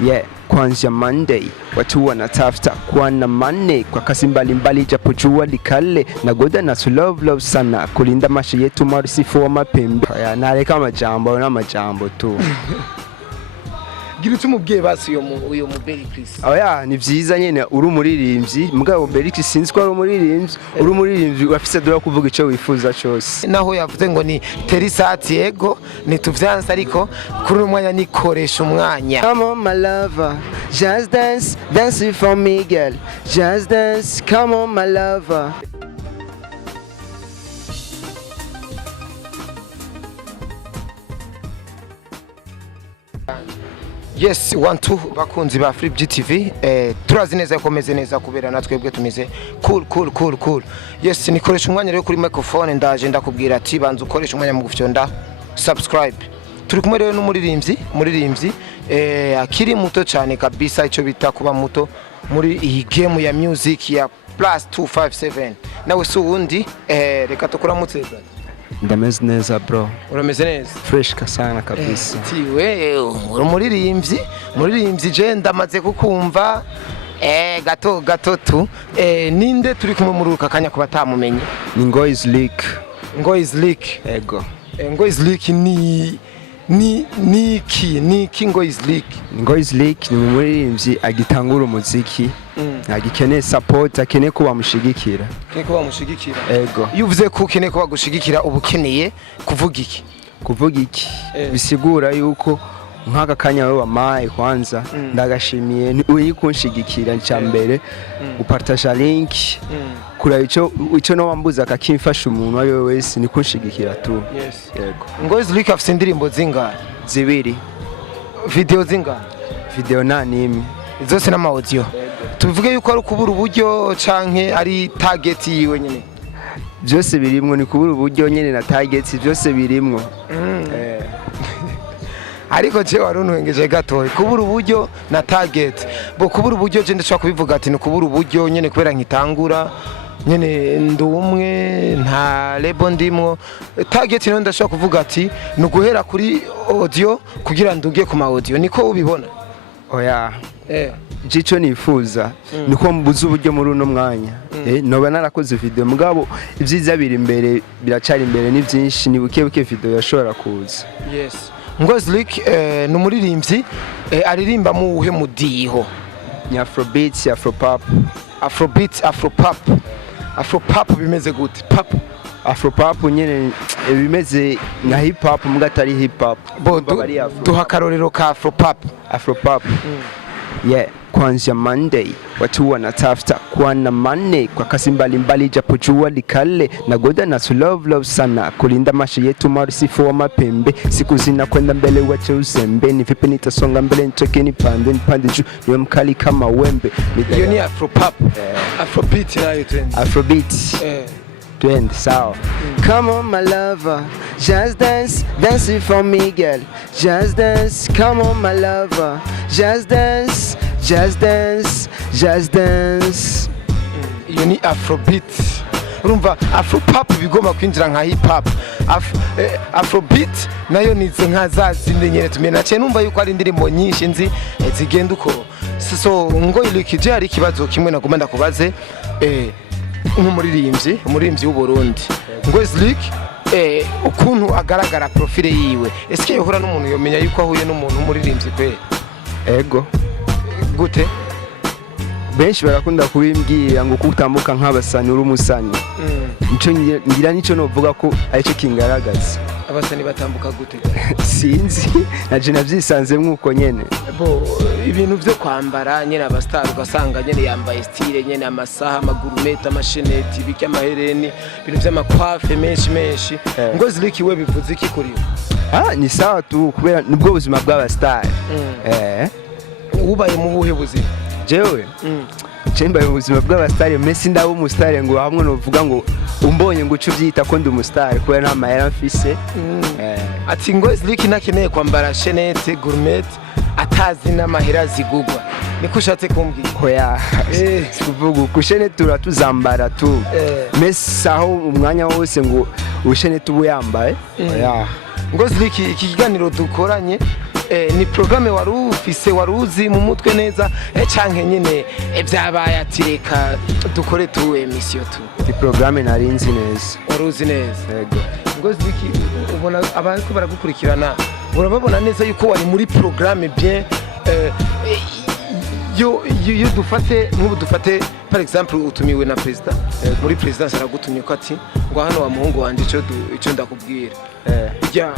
Yeah, kuanzia Monday watu wanatafuta kuwa na money kwa kasi mbalimbali japo jua likale na goda na love sana kulinda maisha yetu marisifu wa mapembe. Nareka amajambo n'amajambo tu. Gira tumubwiye basi uyo muberi Chris. Ni vyiza nyene uri umuririmbyi mugabo Beri Chris sinzi ko ari umuririmbyi afise dora kuvuga ico wifuza cyose. Naho yavuze ngo ni terisati ego nituvyanse ariko kuri umwanya nikoresha umwanya. Come on my lover, just dance for me girl. Just dance, come on my lover. Yes, 1-2 bakunzi ba Free TV. Turazi neza komeze neza kubera natwebwe tumeze cool. Yes, nikoresha umwanya rero kuri microphone ndaje ndakubwira ati banza ukoresha umwanya mu gufyonda subscribe. Turi kumwe rero n'umuririmbyi akiri muto cyane kabisa ico bita kuba muto muri iyi game ya music ya +257. Nawe so wundi reka tukuramutse brother. Ndameze neza bro. Urameze neza? Fresh kasana kabisa. Tiwe umuririmbyi je ndamaze kukumva gato tu. Ninde turi kumwe muri uka kanya kuba tamumenye? Ni Ngo is leak. Ego. Ngo is leak ni Ngo is leak. Ngo is leak ni umuririmbyi agitangura umuziki. Agikeneye support, akeneye ko bamushigikira. Ego. Yuvuze ko ukeneye ko bagushigikira ubukeneye kuvuga iki? Bisigura yuko nk'aka kanya wewe wamaye kwanza ndagashimiye uri kunshigikira cyambere upartage link kura ico no wambuza akakimfasha umuntu ayo wese ni kunshigikira tu. Yes. Yego. Ngo izlika afite indirimbo zingahe? Zibiri. Video zingahe? Video nani zose na audio. Tuvuge yuko ari kubura uburyo canke ari target yiwe nyene. Byose birimwo ni kubura uburyo nyene na target byose birimwo. Ariko je warunwengeje gatoye kubura uburyo na target. Bo kubura uburyo je ndashaka kubivuga ati ni kubura uburyo nyene kubera nkitangura nyene ndumwe nta lebo ndimwo. Target no ndashaka kuvuga ati ni guhera kuri audio kugira nduge ku ma audio niko ubibona. Jicho nifuza niko mbuza uburyo muri uno mwanya noba narakoze video mugabo ivyiza biri imbere biracari imbere ni byinshi ni buke video yashobora kuza. Yes. Ngo Slick n'umuririmbyi aririmba mu uhe mudiho? Ni Afrobeat, Afropop. Afropop bimeze gute? Afropop nyene bimeze nka hip hop mugatari hip hop. Duha karorero ka Afropop. Yeah, kuanzia Monday watu wanatafuta kuwa na money kwa kasi mbalimbali japo jua likale na goda na love sana kulinda maisha yetu marisifu wa mapembe siku zinakwenda mbele wache uzembe ni vipi nitasonga mbele nitoke nipande juu niwe mkali kama wembe. Hiyo ni Afropop. Afrobeat nayo twende. Afrobeat. Twende sawa. Come on my lover, just dance for me girl. Just dance, come on my lover. Just dance. Iyo ni Afrobeat. Urumva Afropop bigoma kwinjira nka hip hop. Afrobeat nayo nizo nka zazinde nyene tumena cyane numva yuko ari indirimbo nyinshi nzi zigenda uko. So ngo ilikije ari kibazo kimwe nagomba ndakubaze umuririmbyi w'u Burundi. Ngo Slick ukuntu agaragara profile yiwe. Eske yohura n'umuntu yomenya yuko ahuye n'umuntu umuririmbyi kwe? Ego. Gute? Benshi barakunda kubimbwira ngo kutambuka nk'abasani uri umusani. Ngira nico novuga ko aricyo kingaragaza. Abasani batambuka gute? Sinzi naje navyisanze mwuko nyene. Ibintu byo kwambara nyene abastar ugasanga nyene yambaye style nyene amasaha amagurumeta amasheneti biki amahereni ibintu by'amakwafe menshi. Ngo Slick we bivuze iki kuri yo? Ni sawa tu kubera nubwo buzima bw'abastar. Ubaye mu buhe buzima? Jewe chemba ubuzima bw'abastar Messi ndabo umustar ngo hamwe no vuga ngo umbonye ngo ucuvyita ko ndi umustar kubera nta mahera mfise. Ati Ngo Slick nakeneye kwambara shenete gourmet atazi n'amahera zigugwa niko ushatse kumbwira? Kuvuga kushene turatuzambara tu Messi aho umwanya wose ngo ushene tubuyambaye. Ngo Slick iki kiganiro dukoranye ni programme wari ufise wari uzi mu mutwe neza canke nyene vyabaye ati reka dukore tu emission tu? Ni programme nari nzi neza. Wari uzi neza? Yego. Ngozi Liki ubona abantu baragukurikirana urababona neza yuko wari muri programme bien yo dufate nk'ubu dufate par exemple utumiwe na president muri presidence aragutumye ko ati ngo hano wa muhungu wanje ico ndakubwira ya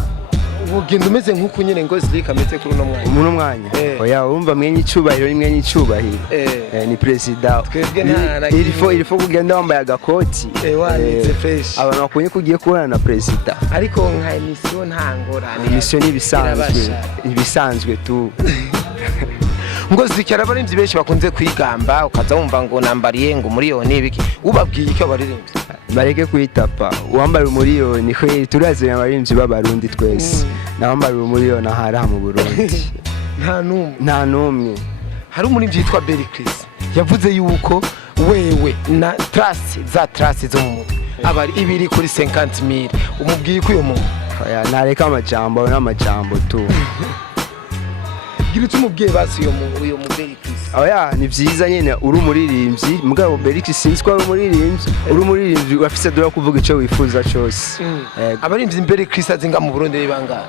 ugenda umeze nk'uko nyene Ngozi Liki ameze kuri uno mwanya oya urumva mwenye icubahiro ni mwenye icubahiro ni president il faut kugenda wambaye agakoti wanitse fresh abantu bakunye kugiye kubona na president ariko nka emission ntangorane emission ibisanzwe tu Ngozi Liki abaririmbyi benshi bakunze kwigamba ukaza wumva ngo nambariye ngo miliyoni ibiki ubabwiye icyo abaririmbyi bareke kwitapa uwambara umuriyoni kweri turazira abaririmbyi b'abarundi twese nawambara umuriyoni ahari mu Burundi nta numwe hari umuririmbyi yitwa Bericris yavuze yuko wewe na trace zo mu mutwe abari ibiri kuri 50,000 umubwiye ko uyo muntu nareka amajambo n'amajambo tu gira tumubwiye basi uyo mu Bericris oya ni vyiza nyene uri umuririmbyi mugabo Bericris sinzi ko ari umuririmbyi urafise dora kuvuga ico wifuza cyose abaririmbyi Bericris azinga mu Burundi banga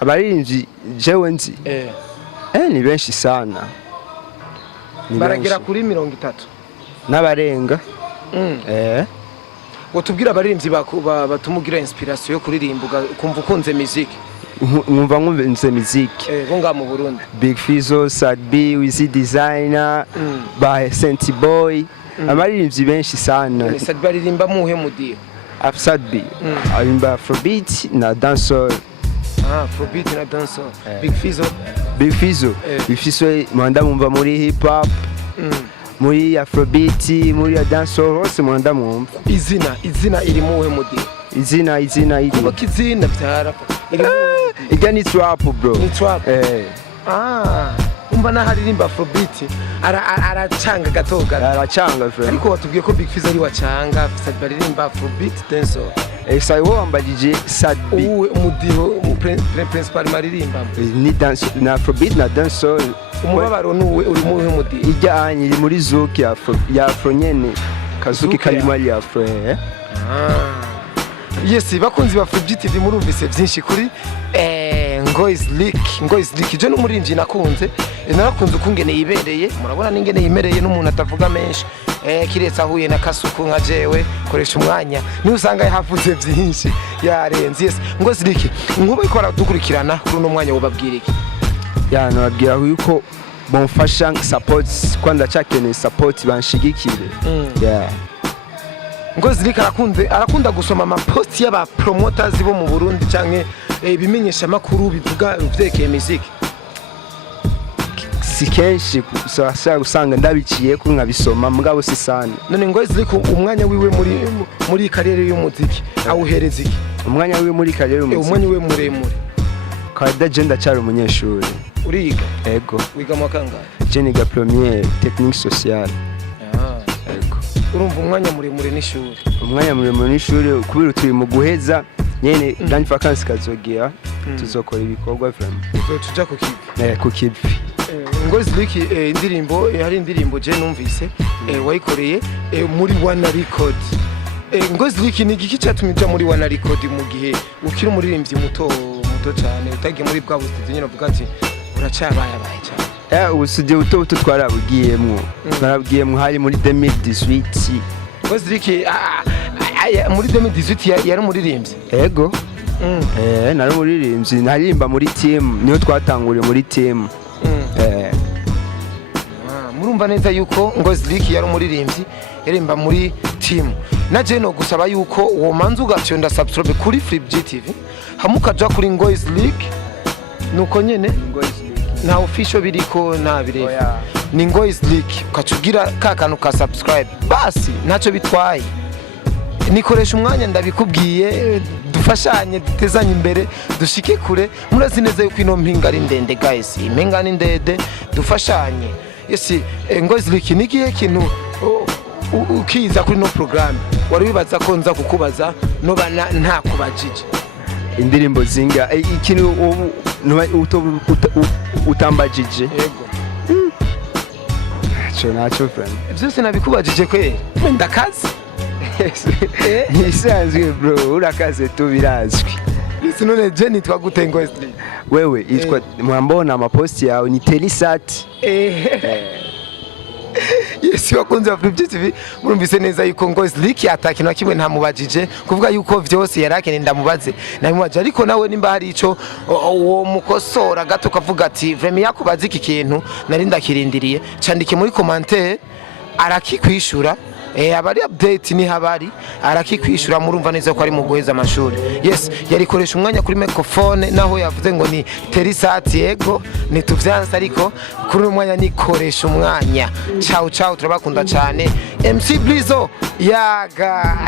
abaririmbyi jewe nzi ni benshi sana baragera kuri 30 n'abarenga ngo tubwira abaririmbyi batumugira inspiration yo kuririmba kumva ukunze musique mwumva nkumve muziki bonga mu Burundi Big Fizzo, Sad B, Wizzy Designer, ba Senti Boy, amaririmbyi benshi sana. Sad B aririmba muhe mudiyo? Sad B arimba Afrobeat na dancehall. Afrobeat na dancehall. Big Fizzo mwanda mumva muri hip hop, muri Afrobeat, muri dancehall hose mwanda mumva. Izina iri muhe mudiyo? Izina iri. Kuba kizina byara. Ega ni trap bro. Ni trap. Umva naharirimba Afrobeat aracanga gatoga. Aracanga friend. Ariko watubwiye ko Big Fizzo ari wacanga, Sad B aririmba Afrobeat dancehall. Sai wo ambajije Sad B. Uwe umudiho principal maririmba. Ni dance na Afrobeat na dancehall. Umubabaro nuwe uri muhe mudiho? Ijanye iri muri zouk ya Afro nyene. Kazuki kalima ya Afro. Yes, bakunzi ba Free TV murumvise byinshi kuri Ngozi Liki je n'umurinji nakunze narakunze ukungene yibereye murabona n'ingene yimereye n'umuntu atavuga menshi kiretse ahuye na kasuku nka jewe koresha umwanya ni usanga yahavuze byinshi yarenze. Yes, Ngozi Liki nkuba ikora dukurikirana kuri uno mwanya wobabwira iki? Nababwira yuko Ubufasha support kwanda cyakene support banshigikire. Ngozi Liki arakunda gusoma amapost y'aba promoters bo mu Burundi canke ibimenyesha makuru bivuga uvyekeye music. Si kenshi usanga ndabiciye ko nkabisoma mugabo si sana. None Ngozi Liki umwanya wiwe muri karere y'umuziki awuhereza iki? Umwanya wiwe muri karere y'umuziki. Umwanya wiwe muremure. Kada jenda cyari umunyeshuri. Uriga? Ego. Wiga mu kangahe? Je niga première technique sociale. Urumva umwanya muremure n'ishuri? Umwanya muremure n'ishuri kubera turi mu guheza nyene grand vacances kazogira tuzokora ibikorwa vraiment. Uzotuja ku kivi? Ku kivi. Ngozi Liki hari indirimbo je numvise wayikoreye muri Wana Record. Ngozi Liki ni giki cyatumye uja muri Wana Record mu gihe ukiri umuririmbyi muto cyane utagiye muri bwa bustudio nyine uvuga ati uracabaye cyane? Ubustudio buto twarabugiyemwo hari muri 2018. Ngozi Liki muri 2018 yari umuririmbyi? Ego. Nari umuririmbyi naririmba muri team niyo twatanguriye muri team. Murumva neza yuko Ngozi Liki yari umuririmbyi yarimba muri team. Naje no gusaba yuko uwo manzu gacyonda subscribe kuri Free TV hamukaja kuri Ngozi Liki nuko nyene na official biriko na birebe ni Ngozi Liki ukacugira kakanu ka subscribe basi naco bitwaye nikoresha umwanya ndabikubwiye dufashanye dutezanye imbere dushike kure murazi neza yuko ino mpinga ari ndende guys impinga ni ndende dufashanye. Yes, Ngozi Liki nigiye kintu ukiza kuri no program wari wibaza ko nza kukubaza no bana nta kubajije indirimbo zinga ikintu utambajije yego naco friend byose nabikubajije kweli ndakazi ntisanzwe bro urakaze tu birazwi none je nitwa gute ngo wewe itwa mwambona amaposti yawe ni Telisat Yes wakunze Afrique TV murumvise neza yuko ngo Slick atakinwa kimwe ntamubajije kuvuga yuko vyose yarakene ndamubaze namubaje ariko nawe nimba hari ico uwo mukosora gato kavuga ati vraiment yakubaza iki kintu nari ndakirindiriye candike muri commentaire arakikwishura abari update ni habari arakikwishura murumva neza ko ari mu guheza amashuri yes yarikoresha umwanya kuri microphone naho yavuze ngo ni Telisat yego nituvyansa ariko kuri umwanya nikoresha umwanya ciao ciao turabakunda cyane MC Blizo yaga